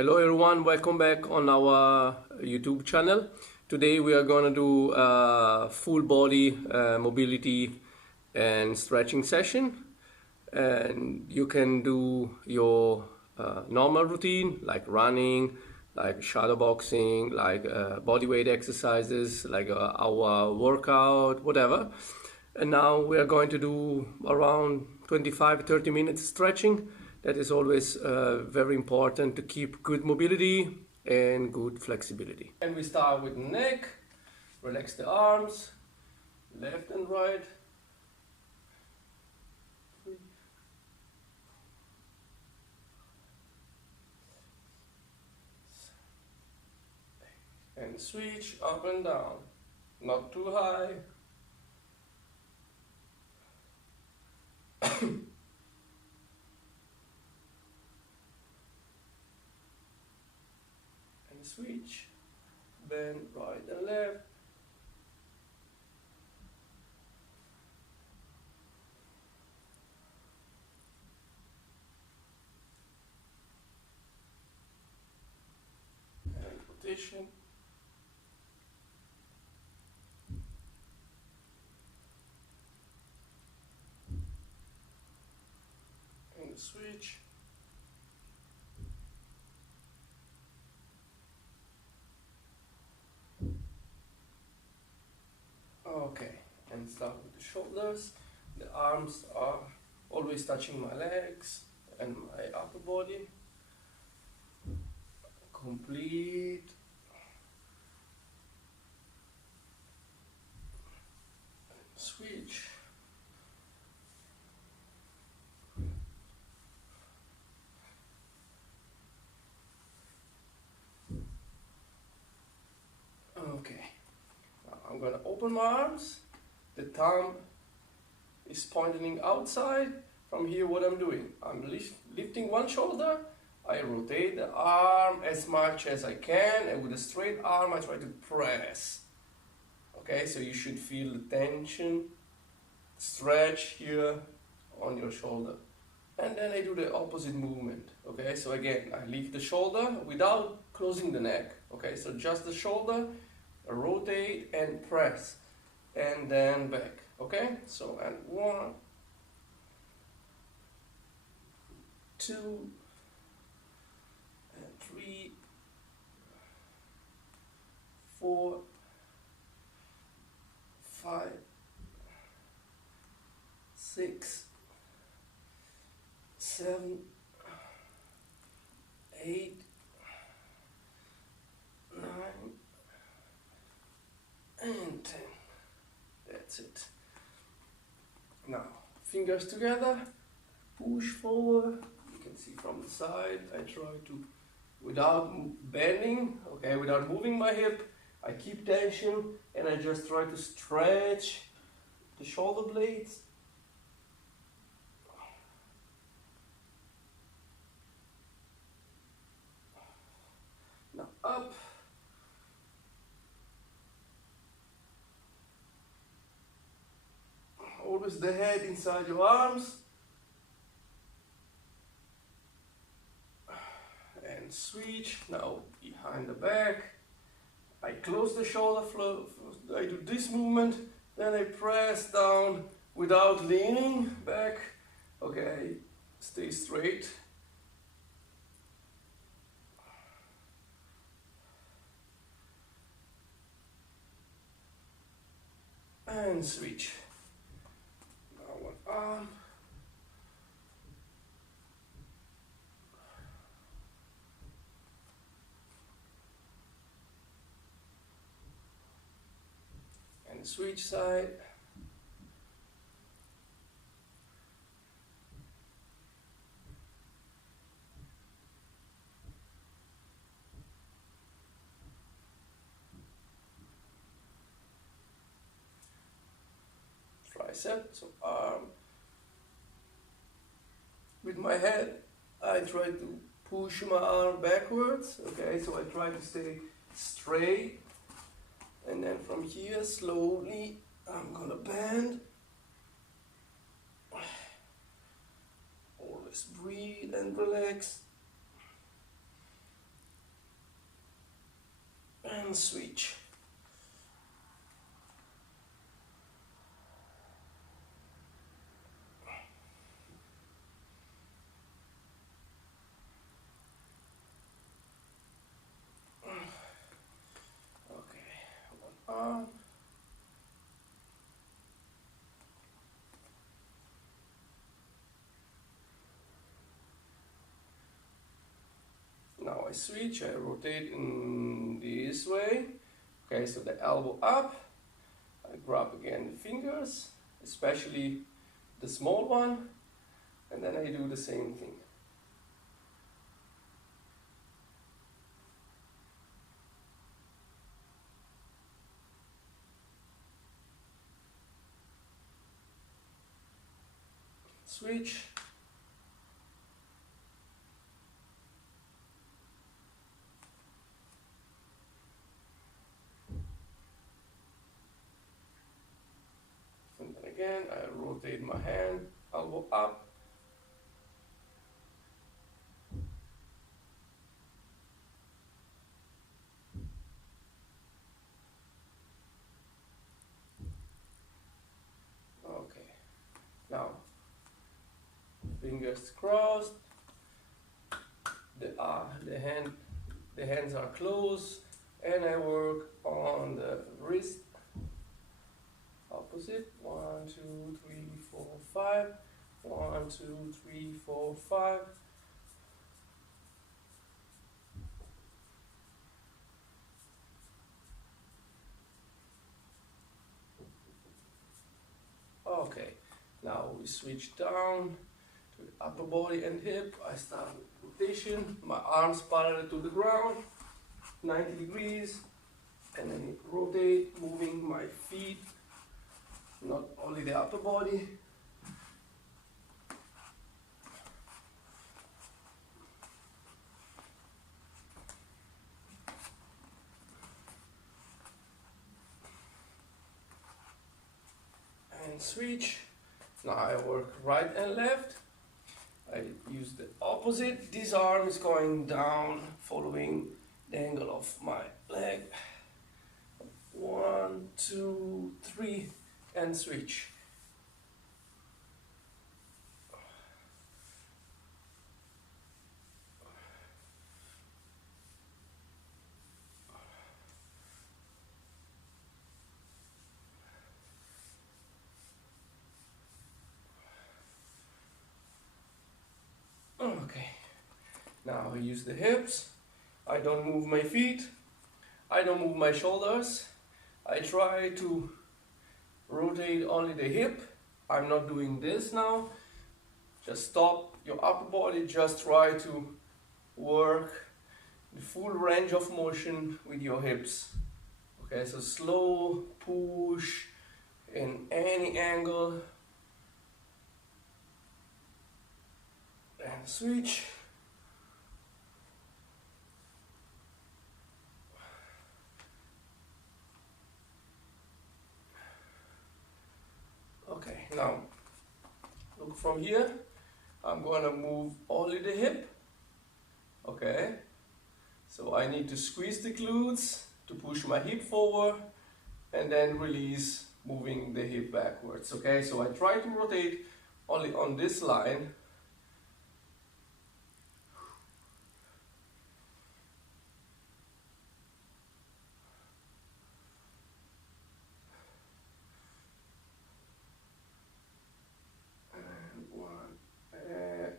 Hello everyone, welcome back on our YouTube channel. Today we are going to do a full body mobility and stretching session. And you can do your normal routine like running, like shadow boxing, like body weight exercises, like our workout, whatever. And now we are going to do around 25-30 minutes stretching. That is always very important to keep good mobility and good flexibility. And we start with neck, relax the arms, left and right. And switch up and down, not too high. And switch, bend right and left. And rotation. And switch. Okay, and start with the shoulders. The arms are always touching my legs and my upper body. Complete. Switch. Okay. Now I'm going to open my arms. The thumb is pointing outside. From here, what I'm doing, I'm lifting one shoulder. I rotate the arm as much as I can, and with a straight arm, I try to press. Okay, so you should feel the tension, stretch here on your shoulder. And then I do the opposite movement. Okay, so again, I lift the shoulder without closing the neck. Okay, so just the shoulder, rotate and press, and then back. Okay, so and 1, 2, and 3, 4, 5, 6, 7, 8, 9, and 10. That's it. Now, fingers together, push forward. You can see from the side, I try to, without bending, okay, without moving my hip, I keep tension and I just try to stretch the shoulder blades. Now up. Always the head inside your arms. And switch. Now behind the back. I close the shoulder flow. I do this movement. Then I press down without leaning back. Okay, stay straight. And switch. Now one arm. And switch side. Tricep, so arm. With my head, I try to push my arm backwards. Okay, so I try to stay straight. And then from here, slowly, I'm gonna bend. Always breathe and relax. and switch. Okay, one arm. Now I switch, I rotate in this way. Okay, so the elbow up, I grab again the fingers, especially the small one, and then I do the same thing. Switch. And then again, I rotate my hand, elbow up. Okay, now fingers crossed, the hands are closed, and I work on the wrist. Opposite. 1, 2, 3, 4, 5. 1, 2, 3, 4, 5. Okay, now we switch down to the upper body and hip. I start with rotation, my arms parallel to the ground, 90 degrees, and then rotate, moving my feet, not only the upper body. And switch. Now I work right and left. I use the opposite. This arm is going down, following the angle of my leg. 1, 2, 3, and switch. Okay, now I use the hips. I don't move my feet. I don't move my shoulders. I try to rotate only the hip. I'm not doing this now. Just stop your upper body. Just try to work the full range of motion with your hips. Okay, so slow push in any angle. And switch. Okay, now look from here. I'm gonna move only the hip. Okay, so I need to squeeze the glutes to push my hip forward and then release, moving the hip backwards. Okay, so I try to rotate only on this line.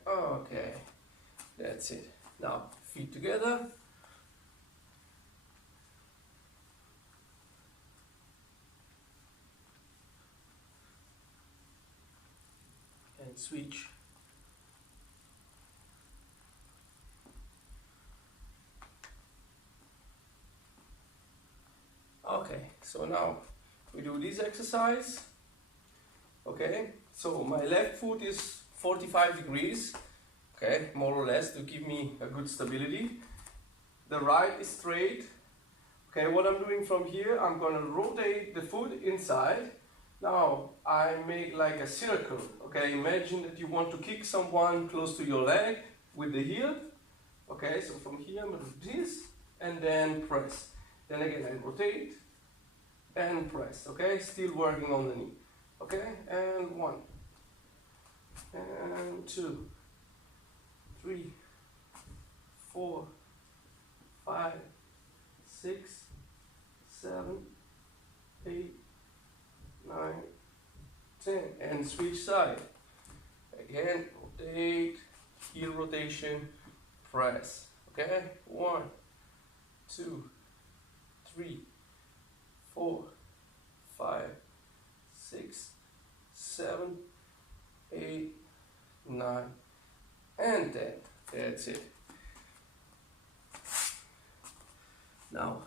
Okay, that's it. Now, feet together. And switch. Okay, so now we do this exercise. Okay, so my left foot is 45 degrees, okay, more or less, to give me a good stability. The right is straight. Okay, what I'm doing from here, I'm gonna rotate the foot inside. Now I make like a circle. Okay, imagine that you want to kick someone close to your leg with the heel. Okay, so from here I'm gonna do this and then press. Then again, I rotate and press, okay? Still working on the knee, okay? And 1, and 2, 3, 4, 5, 6, 7, 8, 9, 10, and switch side. Again, rotate, heel rotation, press, okay? 1, 2, 3, 4, 5, 6, 7, 8, 9, and 10. That's it. Now,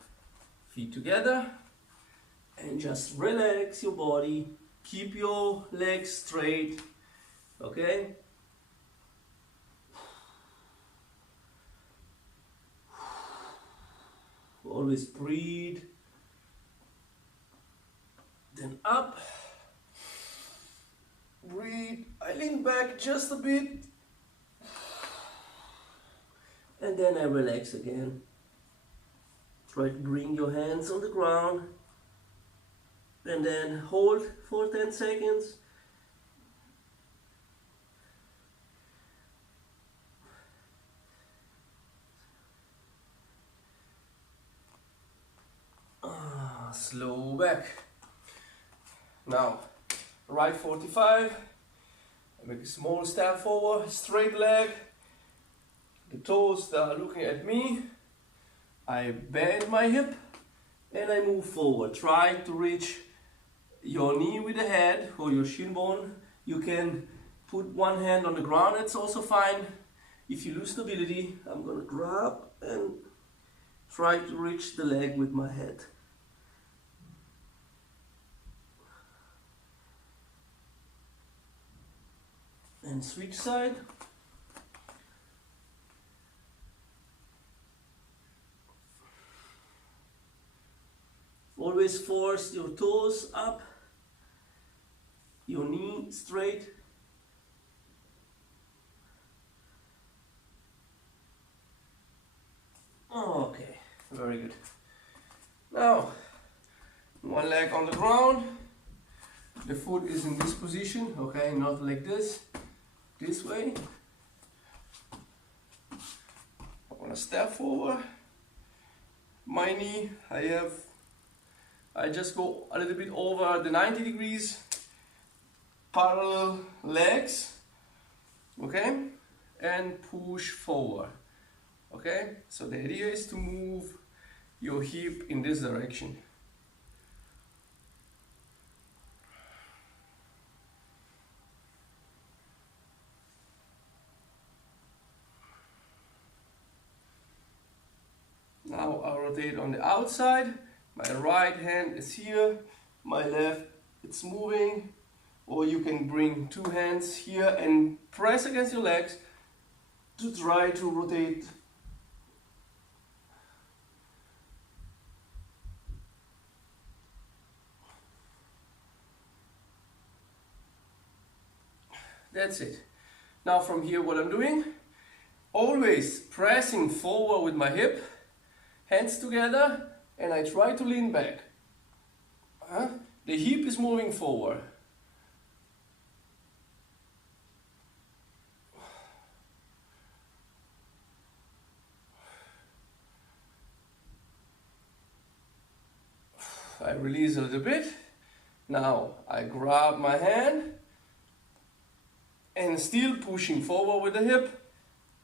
feet together, and just relax your body. Keep your legs straight, okay? Always breathe. Then up. Breathe. I lean back just a bit. And then I relax again. Try to bring your hands on the ground. And then hold for 10 seconds. Slow back. Now, right 45. I make a small step forward, straight leg. The toes that are looking at me. I bend my hip and I move forward. Try to reach your knee with the head or your shin bone. You can put one hand on the ground, that's also fine. If you lose stability, I'm gonna grab and try to reach the leg with my head. And switch side. Always force your toes up, your knee straight. Okay, very good. Now, one leg on the ground. The foot is in this position, okay, not like this. This way. I'm gonna step forward. My knee, I just go a little bit over the 90 degrees, parallel legs, okay, and push forward, okay. So the idea is to move your hip in this direction. Now I'll rotate on the outside. My right hand is here, my left it's moving, or you can bring two hands here and press against your legs to try to rotate. That's it. Now from here what I'm doing, always pressing forward with my hip, hands together, and I try to lean back. The hip is moving forward. I release a little bit. Now I grab my hand and still pushing forward with the hip,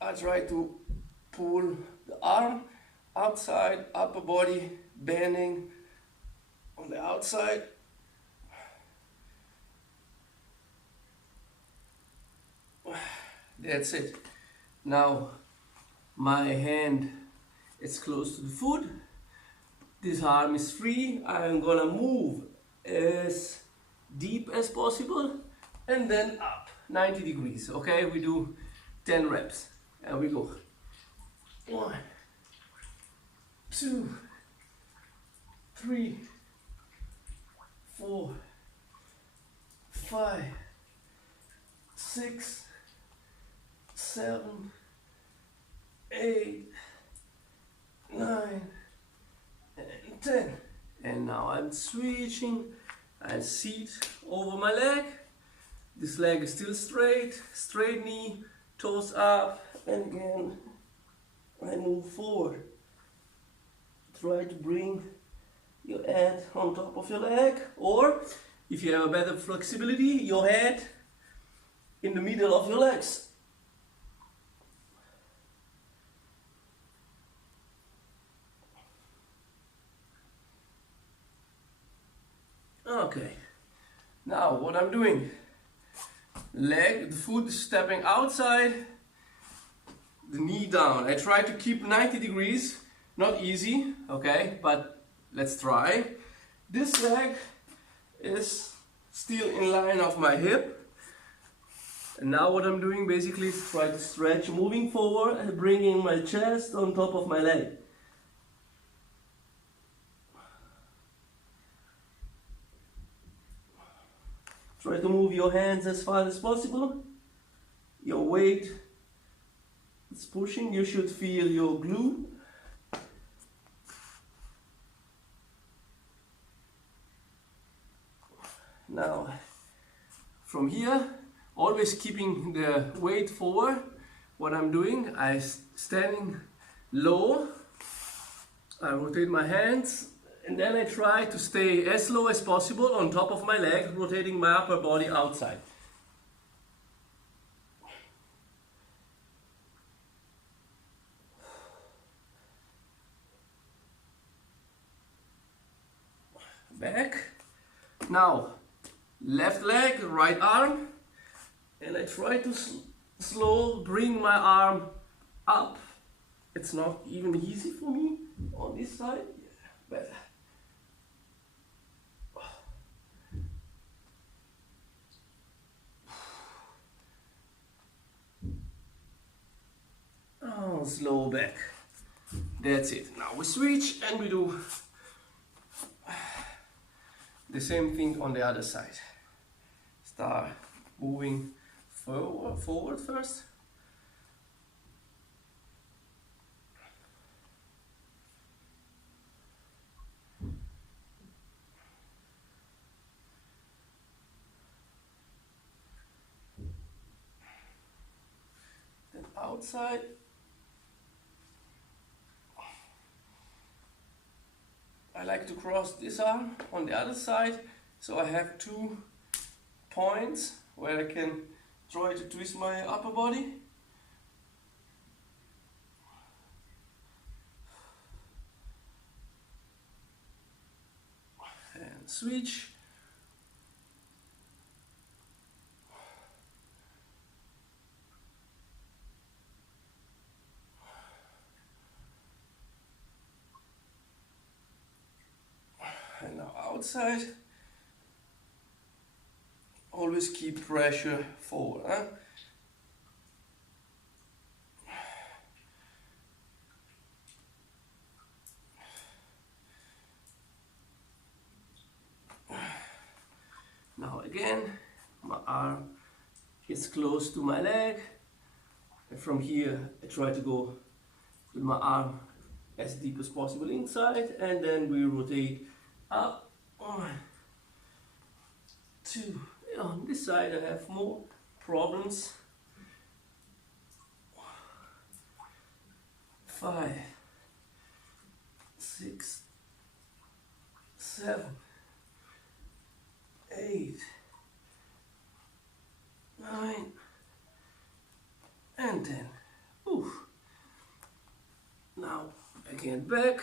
I try to pull the arm outside, upper body bending on the outside. That's it. Now my hand is close to the foot. This arm is free. I'm gonna move as deep as possible and then up 90 degrees. Okay, we do 10 reps and we go 1, 2, 3, 4, 5, 6, 7, 8, 9, and 10. And now I'm switching. I seat over my leg. This leg is still straight. Straight knee, toes up, and again I move forward. Try to bring your head on top of your leg, or if you have a better flexibility, your head in the middle of your legs. Okay, now what I'm doing, the foot is stepping outside, the knee down. I try to keep 90 degrees, not easy, okay, but let's try. This leg is still in line of my hip. And now what I'm doing basically is try to stretch, moving forward and bringing my chest on top of my leg. Try to move your hands as far as possible. Your weight is pushing. You should feel your glute. Now, from here, always keeping the weight forward. What I'm doing, I standing low. I rotate my hands. And then I try to stay as low as possible on top of my leg, rotating my upper body outside. Back. Now, left leg, right arm. And I try to slow bring my arm up. It's not even easy for me on this side. Yeah, better. Oh, slow back. That's it. Now we switch and we do the same thing on the other side. Start moving forward first. Then outside. I like to cross this arm on the other side, so I have 2 points where I can try to twist my upper body. And switch. And now outside. Always keep pressure forward. Huh? Now again, my arm is close to my leg. And from here, I try to go with my arm as deep as possible inside. And then we rotate up. 1, 2. On this side I have more problems. 5, 6, 7, 8, 9, and 10. Oof. Now again back,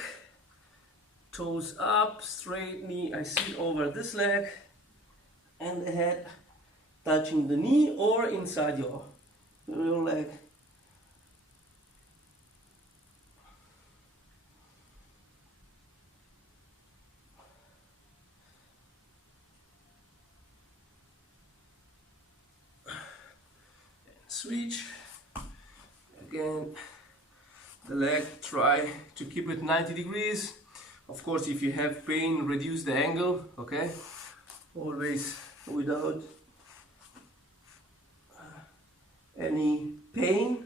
toes up, straight knee. I sit over this leg and the head touching the knee or inside your leg. Switch. Again, the leg, try to keep it 90 degrees. Of course, if you have pain, reduce the angle, okay? Always without any pain.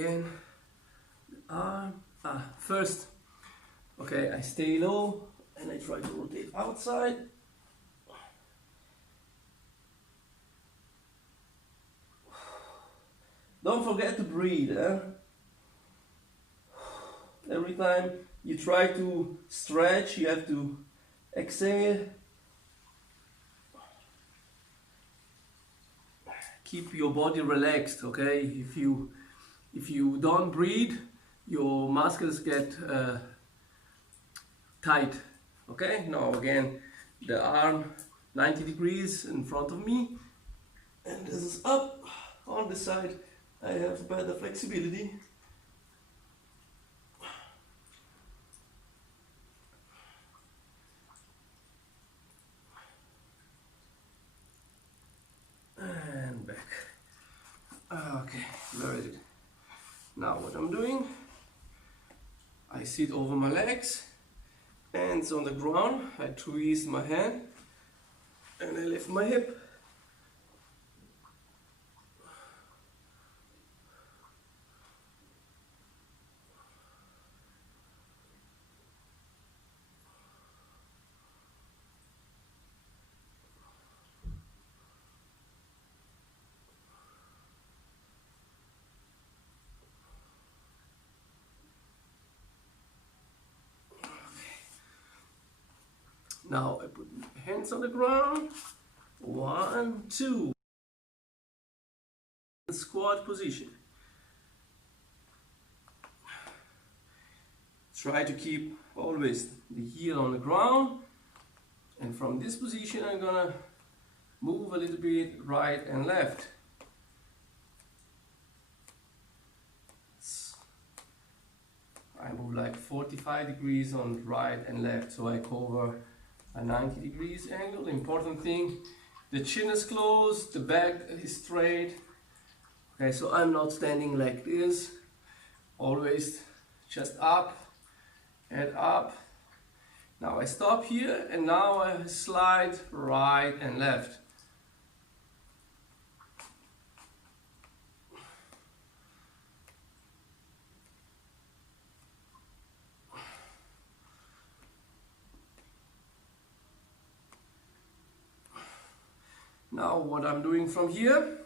again, arm, first, okay, I stay low and I try to rotate outside. Don't forget to breathe, Every time you try to stretch, you have to exhale. Keep your body relaxed, okay? If you don't breathe, your muscles get tight, okay? Now again, the arm 90 degrees in front of me, and this is up. On the side, I have better flexibility. And back. Okay, very good. Now what I'm doing, I sit over my legs, hands on the ground, I twist my hand and I lift my hip. Now I put my hands on the ground. 1, 2. Squat position. Try to keep always the heel on the ground. And from this position I'm gonna move a little bit right and left. I move like 45 degrees on right and left, so I cover a 90 degrees angle. The important thing, the chin is closed, the back is straight. Okay, so I'm not standing like this, always just up, head up. Now I stop here and now I slide right and left. Now what I'm doing from here,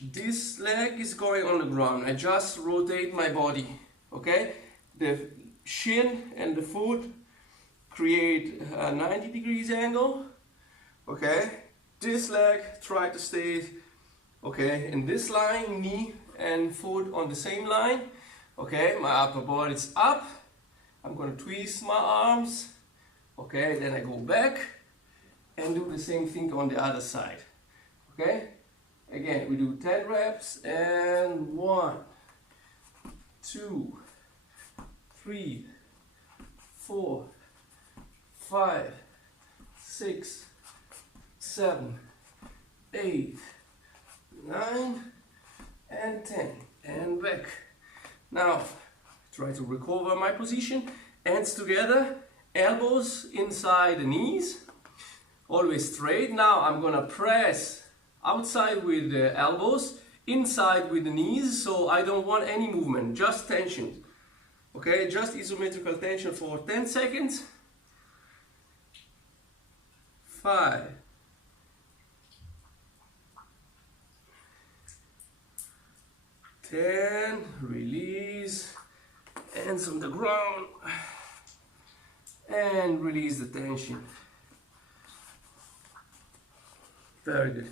this leg is going on the ground. I just rotate my body, okay? The shin and the foot create a 90 degrees angle, okay? This leg try to stay, okay, in this line, knee and foot on the same line, okay? My upper body is up. I'm gonna twist my arms, okay? Then I go back and do the same thing on the other side, okay? Again, we do 10 reps and 1, 2, 3, 4, 5, 6, 7, 8, 9, and 10, and back. Now, try to recover my position, hands together, elbows inside the knees, always straight. Now I'm gonna press outside with the elbows, inside with the knees, so I don't want any movement, just tension. Okay, just isometrical tension for 10 seconds. 5, 10, release, hands on the ground, and release the tension. Very good.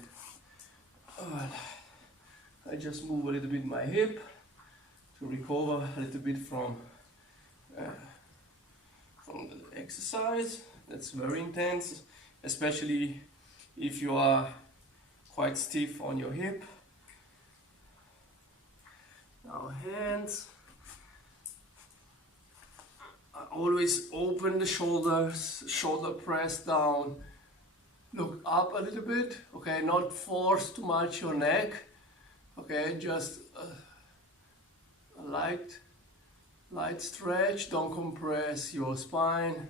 I just move a little bit my hip to recover a little bit from the exercise. That's very intense, especially if you are quite stiff on your hip. Now hands. I always open the shoulders, shoulder press down. Look up a little bit, okay, not force too much your neck, okay, just a light stretch, don't compress your spine.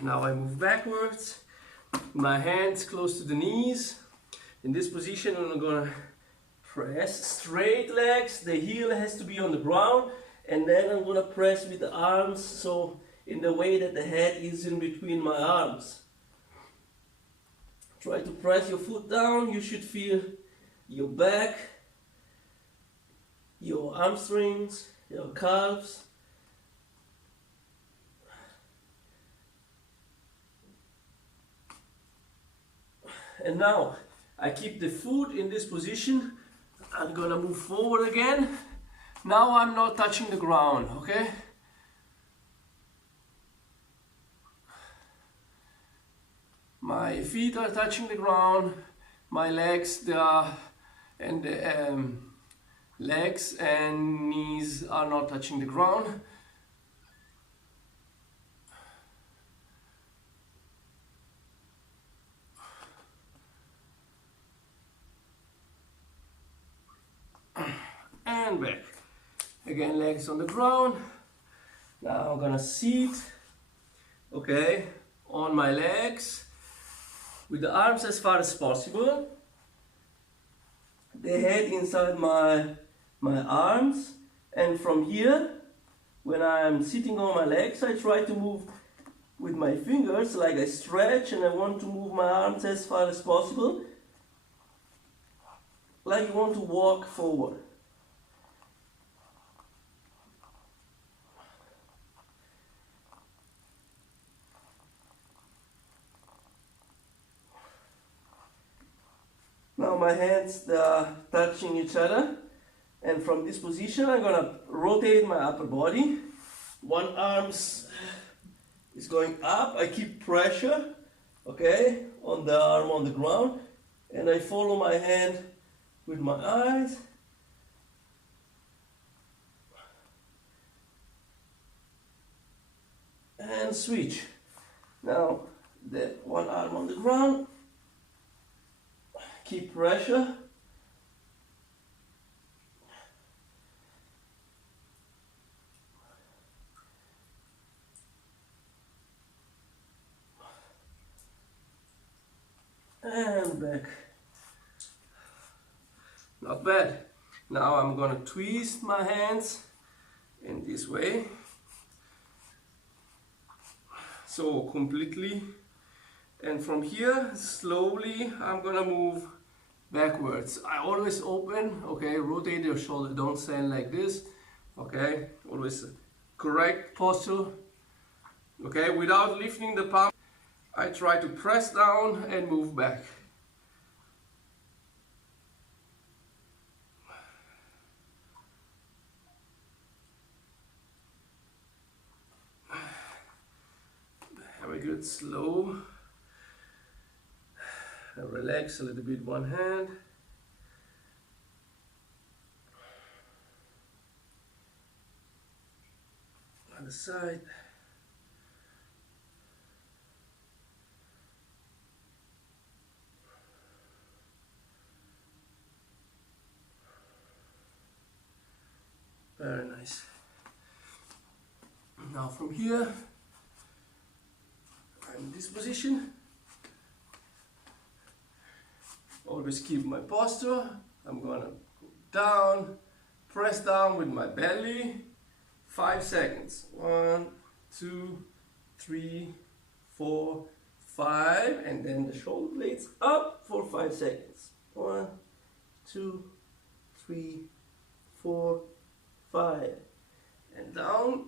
Now I move backwards, my hands close to the knees, In this position, I'm gonna press straight legs. The heel has to be on the ground, and then I'm gonna press with the arms, so in the way that the head is in between my arms. Try to press your foot down. You should feel your back, your hamstrings, your calves. And now I keep the foot in this position. I'm gonna move forward again. Now I'm not touching the ground, okay? My feet are touching the ground. My legs, legs and knees are not touching the ground. And back. Again, legs on the ground. Now I'm gonna sit, okay, on my legs with the arms as far as possible. The head inside my arms, and from here, when I'm sitting on my legs, I try to move with my fingers, like I stretch, and I want to move my arms as far as possible, like you want to walk forward. Now my hands are touching each other, and from this position I'm gonna rotate my upper body. One arm is going up. I keep pressure, okay, on the arm on the ground, and I follow my hand with my eyes. And switch. Now the one arm on the ground. Keep pressure. And back. Not bad. Now I'm gonna twist my hands in this way. So completely. And from here, slowly, I'm gonna move backwards. I always open, okay, rotate your shoulder, don't stand like this, okay, always correct posture, okay, without lifting the palm. I try to press down and move back. Very good, slow. Relax a little bit one hand. On the side. Very nice. Now from here, I'm in this position. Always keep my posture. I'm gonna go down, press down with my belly. 5 seconds. 1, 2, 3, 4, 5, and then the shoulder blades up for 5 seconds. 1, 2, 3, 4, 5, and down.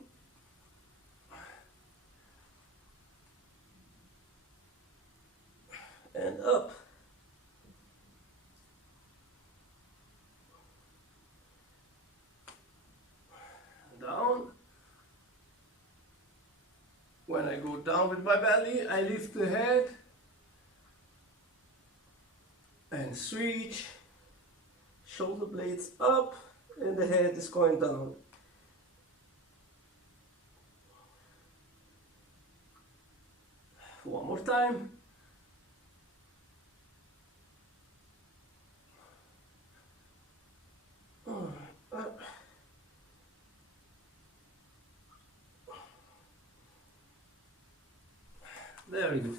And up. Down. When I go down with my belly, I lift the head and switch. Shoulder blades up and the head is going down. One more time. Up. Very good.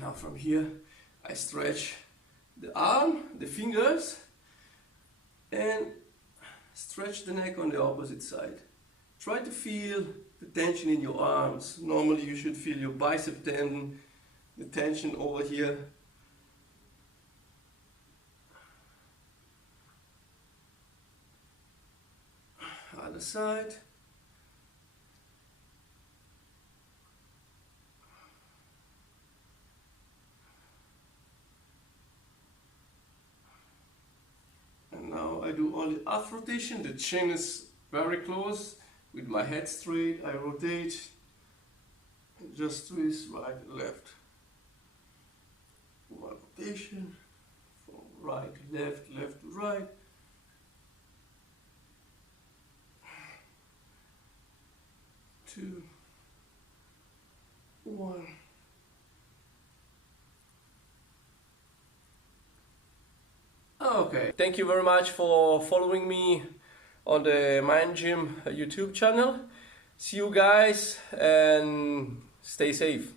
Now from here I stretch the arm, the fingers, and stretch the neck on the opposite side. Try to feel the tension in your arms. Normally you should feel your bicep tendon, the tension over here. Other side. And now I do only half rotation. The chin is very close. With my head straight, I rotate. And just twist right and left. One rotation. From right to left, left to right. Two, one. Okay, thank you very much for following me on the Mind Gym YouTube channel. See you guys and stay safe.